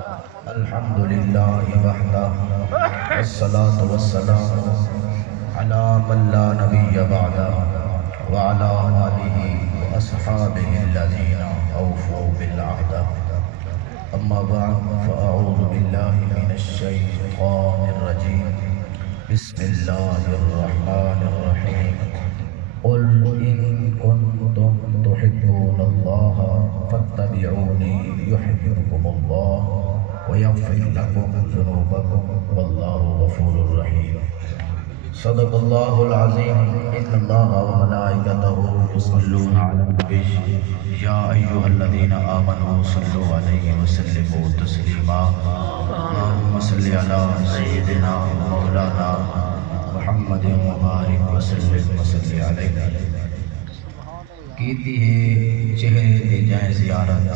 الحمد لله وحده والصلاة والسلام على من لا نبي بعده وعلى آله وأصحابه الذين أوفوا بالعهد أما بعد فأعوذ بالله من الشيطان الرجيم بسم الله الرحمن الرحيم قل إن كنتم تحبون الله فاتبعوني يحببكم الله ويغفر لكم ذنوبكم والله غفور رحيم صدق الله العظيم إن الله وملائكته يصلون على النبي يا أيها الذين آمنوا صلوا عليه وسلموا تسليما اللهم صل على سيدنا مولانا محمد وبارک وسلم وصلی علیہ کیتی ہے چہرے دی جائیں زیارت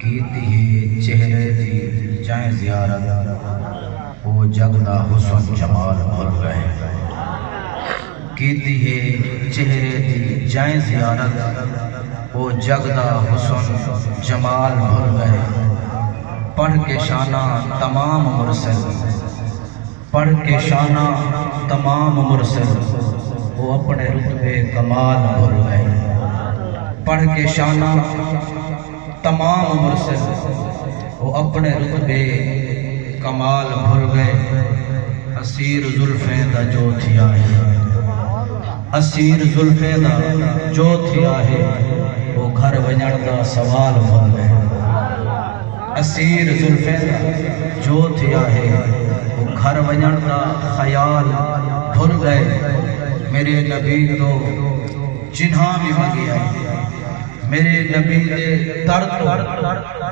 کیتی ہے چہرے دی جائیں زیارت وہ جگدا حسن جمال بھول گئے کیتی ہے چہرے دی جائیں زیارت وہ جگدا حسن جمال بھول گئے پڑھ کے شانہ تمام مرسل پڑھ کے شانہ تمام مرسل وہ اپنے رتبے کمال بھول گئے پڑھ کے شانہ تمام مرسل وہ اپنے رتبے کمال بھول گئے اسیر زلفیں دا جو تھیا ہے اسیر زلفیں دا جو تھیا ہے وہ گھر ونجڑ دا سوال بھول گئے اسیر زلفیں دا جو تھیا ہے گھر ونجڑ دا خیال بھول گئے میرے نبی تو جنہاں بھی منگی آئے میرے نبی دے تر تو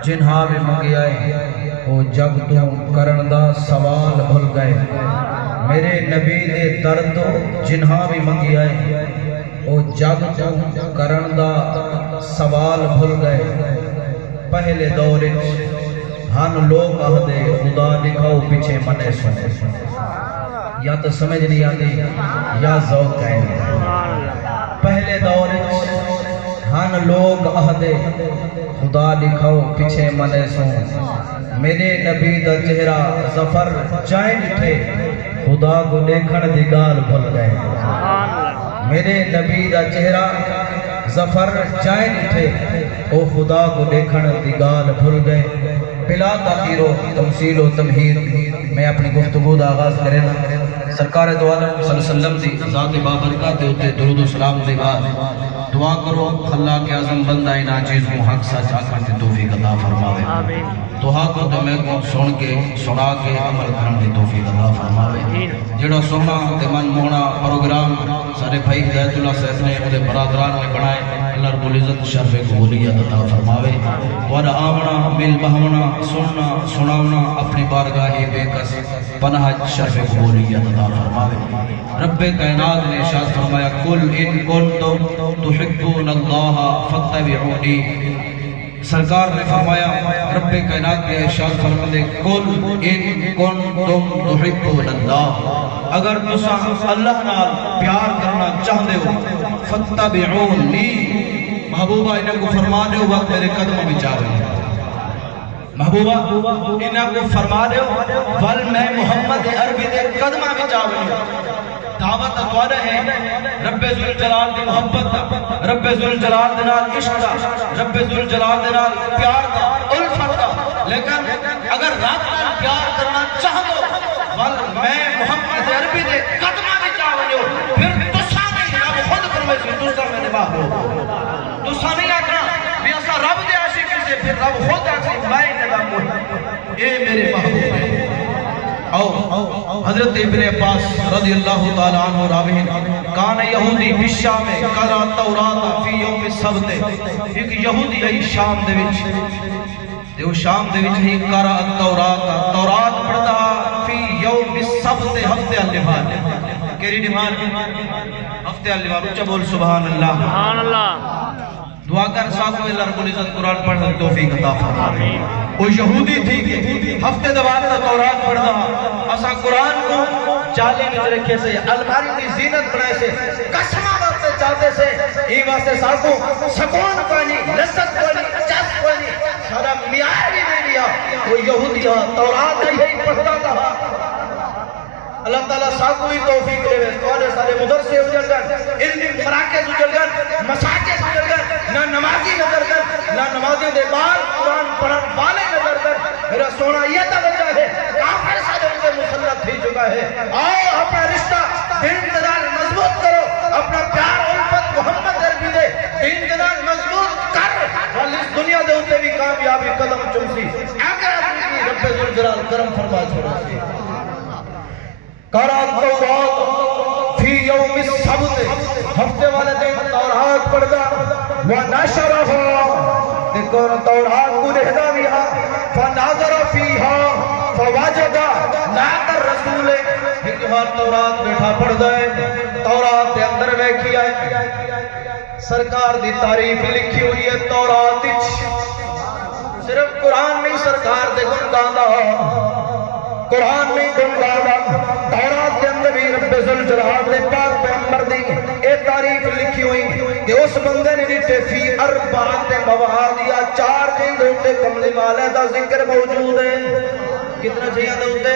جنہاں بھی منگی آئے وہ جگ تو کرن دا سوال بھول گئے میرے نبی دے تر تو جنہاں بھی منگی آئے وہ جگ تو کرن دا سوال بھول گئے پہلے دور ہن لوگ آہدے خدا لکھاؤ پیچھے منے سنے یا تو سمجھ نہیں آتی یا ذوق کہیں پہلے دور ہن لوگ آہدے خدا لکھاؤ پیچھے منے سنے میرے نبی دا چہرہ ظفر جائیں لٹھے خدا کو دیکھن دی گال بھول گئے میرے نبی دا چہرہ ظفر جائیں لٹھے او خدا کو دیکھن دی گال بھول گئے بلا تاخیر و تمثیل و تمہید میں اپنی گفتگو دا آغاز کریں سرکار دو عالم صلی اللہ علیہ وسلم دی ذات بابرکات دے ہوتے درود و سلام دے بعد دعا کرو اللہ کے عظم بندہ ان عاجز کو حق سچ آکھن دی توفیق عطا فرماوے دعا کو تو میں کو سن کے سنا کے عمل کرن دی توفیق عطا فرماوے جڑا سونا تے من مونا پروگرام سارے بھائی ہدایت اللہ صاحب نے اودے برادران نے بنائے اللہ رب العزت شرف قبولیت عطا فرماوے اور آمنا مل بہمنا سننا سناونا اپنی بارگاہ بے کس پناہ شرف قبولیت عطا فرماوے رب کائنات نے ارشاد فرمایا کل ان کنتم تحبون اللہ فاتبعونی سرکار نے فرمایا رب کائنات نے ارشاد فرمایا کل ان کنتم تحبون اللہ اگر تساں اللہ نال پیار کرنا چاہتے ہو فاتبعونی محبوبہ انہاں کو فرما دے ہو وقت میرے قدم میں چاہے محبوبہ انہاں کو فرما دے ہو ول میں محمد عربی دے قدم میں چاہے دعوت اتوارہ ہے رب ذوالجلال دی محبت دا رب ذوالجلال دنال عشق دا رب ذوالجلال دنال پیار دا الفت دا لیکن اگر رات نال پیار کرنا چاہ دو ول میں محمد عربی دے قدم میں چاہے پھر تساں نہیں رب خود فرمائے سے دوسرا میں نباہ ہو تساں نہیں آکھنا بھی ایسا رب دے عاشق سے پھر رب خود آکھنا میں نباہ ہو اے میرے محبوب ہے حضرت ابن عباس رضی اللہ تعالیٰ عنہ راوین کان یہودی بالشام قرأ التوراۃ فی یوم السبت ایک یہودی ہے شام دے وچ تے شام دے وچ ہی قرأ التوراۃ تورات پڑھدا فی یوم السبت ہفتے النمار کیڑی نمار ہفتے النمار اونچا بول سبحان اللہ سبحان اللہ دعا کر ساتھ میں اللہ رب العزت قرآن پڑھنے کی توفیق عطا فرمائے وہ یہودی تھی کہ ہفتے دوار کا تورات پڑھنا اسا قرآن کو چالی میں رکھے سے الماری کی زینت بنائے سے قسمہ واسطے چاہتے سے ای واسطے ساکو سکون پانی لذت پانی چس پانی سارا میار بھی نہیں وہ یہودی ہاں تورات یہی پڑھتا تھا اللہ تعالیٰ ساکو ہی توفیق دے سوالے سارے مدرسے اجل گن علمی مراکز اجل گن مساجد اجل گن نہ نمازی نظر گن نہ نمازی دے بعد قرآن پڑھن والے نظر گن میرا سونا یہ توجہ ہے کافر سارے ان سے مسلط تھی چکا ہے آؤ اپنا رشتہ دین کے ساتھ مضبوط کرو اپنا پیار الفت محمد عربی دے دین کے ساتھ مضبوط کر اور اس دنیا دے ہوتے بھی کامیابی قدم چمسی اگر اپنی رب ذوالجلال کرم فرما چھوڑا سی قرآن توراۃ فی یوم السبت ہفتے والے دن تورات پڑھدا ونشرها تکون تورات کو لہدا بیا فناظر فیہا فوجد نعت الرسول ایک بار تورات بیٹھا پڑھدا ہے تورات دے اندر ویکھی ہے سرکار دی تعریف لکھی ہوئی ہے تورات صرف قرآن نہیں سرکار دے گن گاندا قرآن نہیں گنگانا تورات کے اندر بھی رب ذوالجلال نے پاک پیغمبر دی ایک تعریف لکھی ہوئی کہ اس بندے نے نیٹے فی اربعات مواد یا 4 جلد ہوتے کملی والے دا ذکر موجود ہے کتنا جہاں دے ہوتے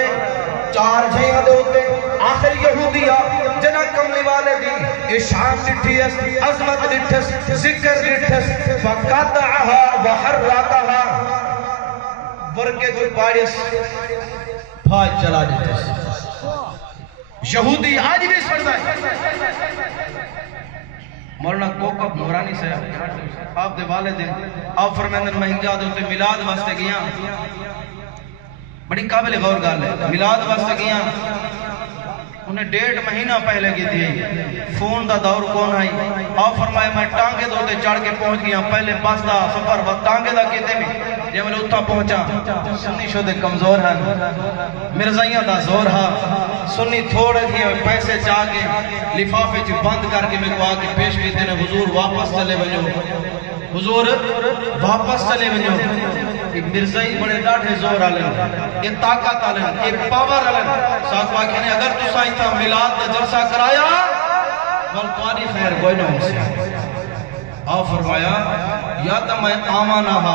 4 جہاں دے ہوتے آخر یہودیہ جنہ کملی والے دی اشان ڈٹھی ہے عظمت ڈٹھس ذکر ڈٹھس فقطعها وحرقها ورکے کوئی پاڑیس بھائی چلا دیتے یہودی آج بھی اس پڑھتا ہے مولانا کوکب نورانی صاحب آپ دے والدین آپ فرمیندن میں یاد ہوتے میلاد واسطے گیا بڑی قابل غور گال ہے میلاد واسطے گیا انہیں 1.5 مہینہ پہلے کی تھی فون دا دور کون آئی آپ فرمائے میں ٹانگے دوتے چڑھ کے پہنچ گیا پہلے بس دا سفر وقت ٹانگے دا کیتے میں جب میں اتھا پہنچا سنی شدے کمزور ہیں مرزائیاں دا زور ہاں سنی تھوڑے تھی پیسے چاہ کے لفافے چی بند کر کے میں کو آکے پیش کی دینے حضور واپس چلے بنجو حضور واپس چلے بنجو ایک مرزائی بڑے ڈاٹھے زور آلے یہ طاقت آلے یہ پاور آلے ساتھ واقعی نے اگر تو سائیں تھا میلاد دا جلسہ کرایا والتوانی خیر کوئی نہ ہو سے آپ فرمایا یا تا میں آمانا ہا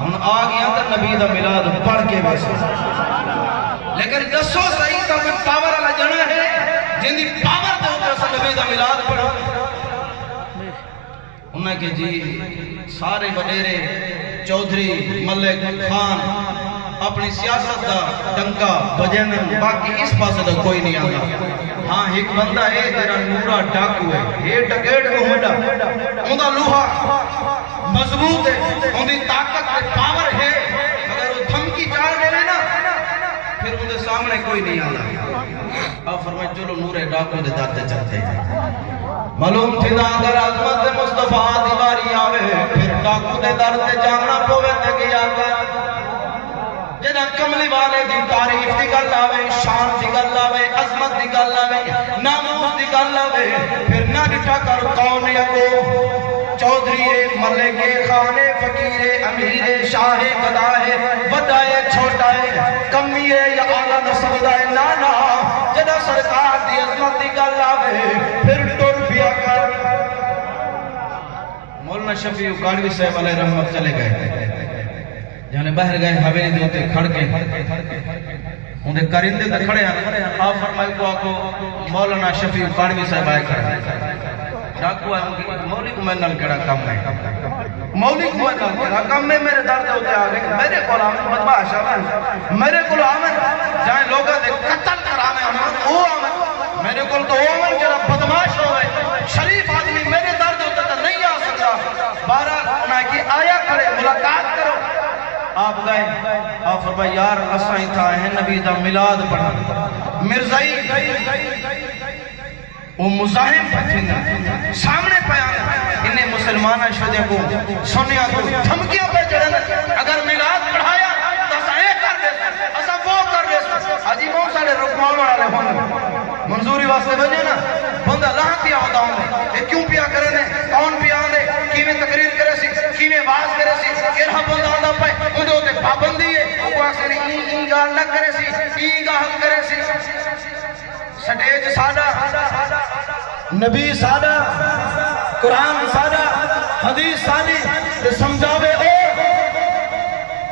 ان آگیا تا نبی دا میلاد پڑھ کے بس لیکن دسو سائیں تا میں پاور آلہ جانا ہے جن دی پاور دے ہوتا سا نبی دا میلاد پڑھا انہیں کہ جی سارے وڈیرے چودھری ملک خان اپنی سیاست دا ڈنکا بجینن باقی اس پاس دا کوئی نہیں آگا ہاں ایک بندہ ہے تیرا نورا ڈاکو ہے یہ ٹکیٹ کو ہوڑا اندھا لوہا مضبوط ہے اندھی طاقت ہے پاور ہے اگر وہ دھمکی چاہ گئے نا پھر اندھے سامنے کوئی نہیں آگا آپ فرمائے چلو نورے ڈاکو دے داتے چلتے ہیں معلوم تھی دا اگر عظمت مصطفیٰ دیواری آوے پھر ڈاکو دے درتے جانا پوے تے گیا گیا جنہ کملی والے دی تعریف دی گل آوے شان دی گل آوے عظمت دی گل آوے ناموس دی گل آوے پھر نہ ڈٹھا کر کون اگو چودھری ملک خان فقیر امیر شاہ گدا ہے وڈا ہے چھوٹا ہے کمی ہے یا اعلیٰ نسل ہے نانا جنہ سرکار دی عظمت دی گل آوے پھر ٹر پیا کر مولانا شفیع کانوی صاحب علیہ رحمت چلے گئے جانے باہر گئے حویلی دوتے کھڑ کے انہیں کرندے تے کھڑے ہیں آپ فرمائی کو آکو مولانا شفیع کانوی صاحب آئے کھڑے ڈاکو ہے مولی کو میں نل کڑا کم ہے مولی کو میں نل کڑا کم ہے میرے درد ہوتے آگے میرے کول آمن بدباش آمن میرے کول آمن جائیں لوگا دے قتل کر آمن او آمن میرے کول تو آمن جرا بدماش ہوئے شریف آدمی میرے درد ہوتا تو نہیں آ سکتا بارہ انہیں کی آیا کرے ملاقات کرو آپ گئے آپ فرمائے یار اسائیں تھا ہے نبی دا ملاد پڑھا مرزائی وہ مزاحم پتھیں سامنے پیانا انہیں مسلمانہ شدے کو سنیا کو دھمکیاں پہ جڑنا اگر ملاد پڑھایا تو اسا اے کر دے اسا وہ کر دے عجیبوں سارے رکمان والے ہونے منظوری واسطے بجے نا بندہ لہاں پیا ہوتا ہوں یہ کیوں پیا کرنے کون پیا آنے کیویں تقریر کرے سی کیویں باز کرے سی کیرہا بندہ آندہ پائے انہیں ہوتے پابندی ہے وہ آکسے نے این گال نہ کرے سی این گاہل کرے سی سٹیج سادہ نبی سادہ قرآن سادہ حدیث سادی تے سمجھاوے او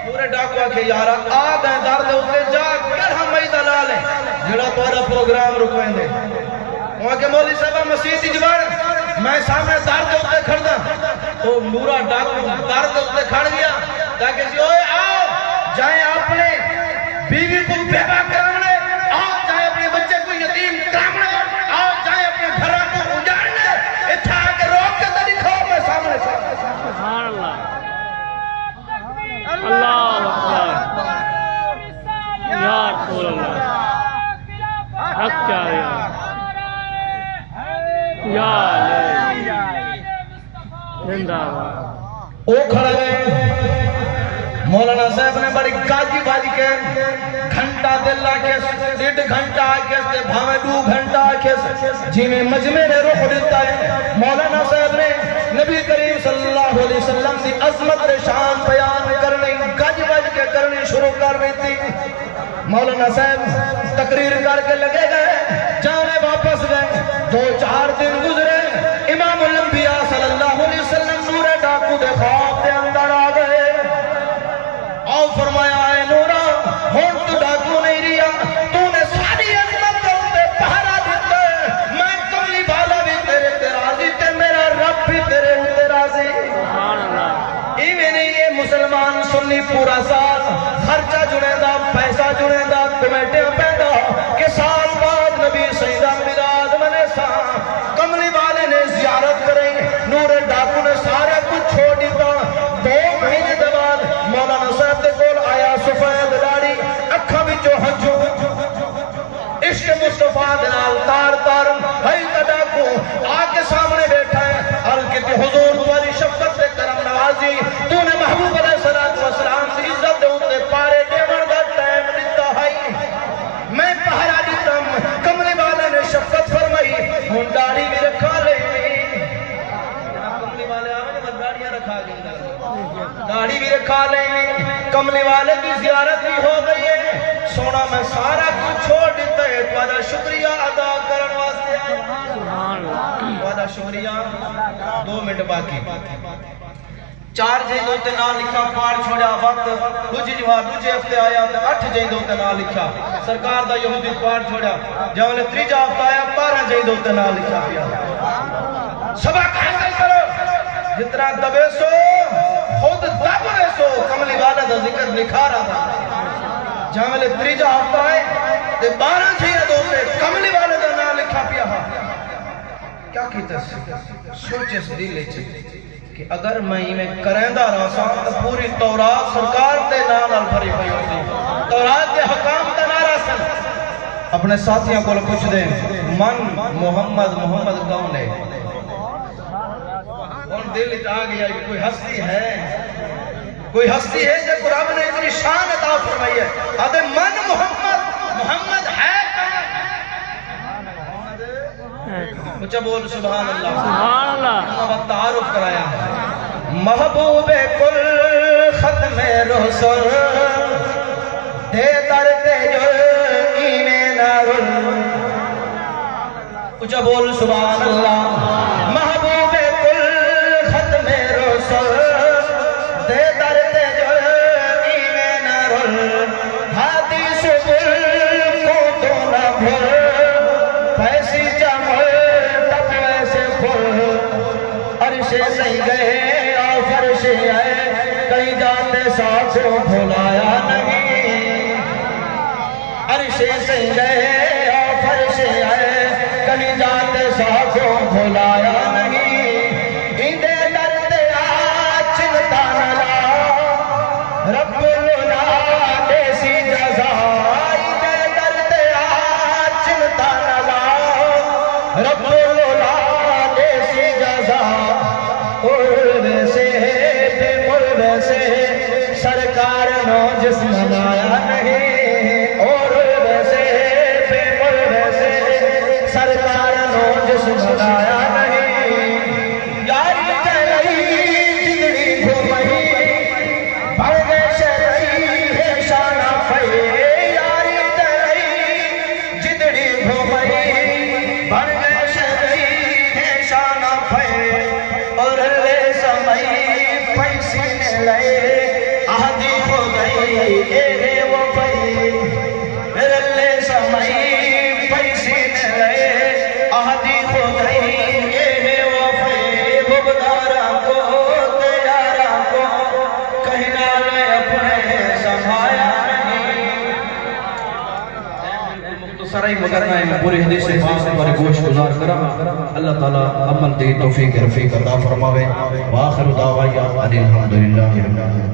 نور نورے ڈاکوا کے یارا آ گئے دار دے اتے جا کر ہم مئی دلال ہیں جڑا توڑا پروگرام رکویں دے وہاں کے مولی صاحبہ مسیحی جوڑ میں سامنے دار دے اتے کھڑ دا تو نورا ڈاکوا دار دے اتے کھڑ گیا تاکہ سی اوئے آؤ جائیں اپنے بیوی کو بیبا کرامنے آؤ جائیں اپنے بچے کو یتیم کرامنے آؤ جائیں اپنے گھرہ کو اجاڑنے اتھا آکے روک کے تو دکھاؤ میں سامنے سے سبحان اللہ اللہ اکبر یا رسول اللہ حق کیا یا علیہ زندہ او کھڑا گئے مولانا صاحب نے بڑی کاجی باجی کے گھنٹا دل آکیس 1.5 گھنٹا آکیس دے بھاویں 2 گھنٹا آکیس جی میں مجمع نے روح دیتا ہے مولانا صاحب نے نبی کریم صلی اللہ علیہ وسلم کی عظمت شان بیان کرنے کاجی باجی کے کرنے شروع کر رہی تھی مولانا صاحب تقریر کر کے لگے گئے جانے واپس گئے 2-4 دن گزرے امام الانبیاء صلی اللہ علیہ وسلم نور ڈاکو دے خواب دے اندر آ گئے اور فرمایا اے نورا ہون تو ڈاکو نہیں ریا تو نے ساری عظمت دے پہرا دیتا ہے میں کملی والا بھی تیرے تے راضی تے میرا رب بھی تیرے تے راضی ایویں نہیں یہ مسلمان سنی پورا سال خرچہ جڑے دا پیسہ جڑے دا کمیٹیاں پیدا کہ سال بعد نبی سیدہ میلاد منے سا کملی والے نے زیارت کریں نور ڈاکو نے سارے کچھ چھوڑ دیتا 2 مہینے دے بعد مولانا صاحب دے کول آیا سفید داڑھی اکھاں وچوں ہنجو عشق مصطفیٰ دے نال تار تار بھائی ڈاکو آ کے سامنے بیٹھا ہے عرض کہتے حضور تمہاری شفقت سے کرم نوازی تو نے محبوب علیہ السلام سے عزت دے اتے پارے دیوڑ دا ٹائم دیتا ہے میں پہرا دیتا کملی والے نے شفقت فرمائی ہون داڑھی بھی رکھا لے کملی والے آوے نے داڑیاں رکھا گئی داڑھی بھی رکھا لیں کملی والے کی زیارت بھی ہو گئی ہے سونا میں سارا کچھ چھوڑ دیتا ہے تمہارا شکریہ ادا کرن واسطے تمہارا شکریہ 2 منٹ باقی 4 جیندوں تے نام لکھا پاڑ چھوڑیا وقت دوجی ہفتے آیا 8 جیندوں تے نام لکھا سرکار دا یہودی پاڑ چھوڑیا جب نے 3 ہفتہ آیا 12 جیندوں تے نام لکھا پیا سبق حاصل کرو جتنا دبے سو خود دب رہے سو کملی والے دا ذکر لکھا رہا تھا جہاں میں 3 ہفتہ آئے تے 12 جیندوں تے کملی والے دا نام لکھا پیا کیا کیتا سوچے سے دل لے چکے کہ اگر میں کرندہ رہا تو پوری تورات سرکار دے نام نال بھری ہوئی ہوتی تورات دے حکام تے نارا سن اپنے ساتھیاں کو پوچھ دیں من محمد کون ہے کون دل آ گیا کوئی ہستی ہے جب رب نے اتنی شان عطا فرمائی ہے ادے من محمد ہے مجھے بول سبحان اللہ تعارف کرایا محبوب کل ختم رسول دے در دے جو ایمین رل مجھے بول سبحان اللہ محبوب کل ختم رسول دے در دے جو ایمین رل حدیث دل کو تو نہ بھول پیسی جمع تب ویسے کھل عرش سے گئے اور فرش ہے کہیں جاتے ساتھ کو بھولایا نہیں عرش سے گئے اور فرش ہے کہیں جاتے ساتھ کو بھولایا نہیں اندے درد آج چنتا نلا رب اللہ دیسی جزا اندے درد آج چنتا نلا رب اللہ دیسی جزا اڑ سے بے مڑ سے سرکار نو جسم لایا نہیں اور سے بے مڑ سے سرکار نو جسم لایا نہیں یاری چلی جگڑی گھومئی بڑھ گئے شرعی ہے شانہ پھئی یاری چلی جگڑی گھومئی بڑھ گئے شرعی ہے شانہ پھئی اور لے سمئی پیسی نے لئے آدھی ہو گئی سرائی مگر میں پوری حدیث پاک پر گوش گزار کرا اللہ تعالیٰ عمل دی توفیق رفیق عطا فرماوے وآخر دعوایا الحمدللہ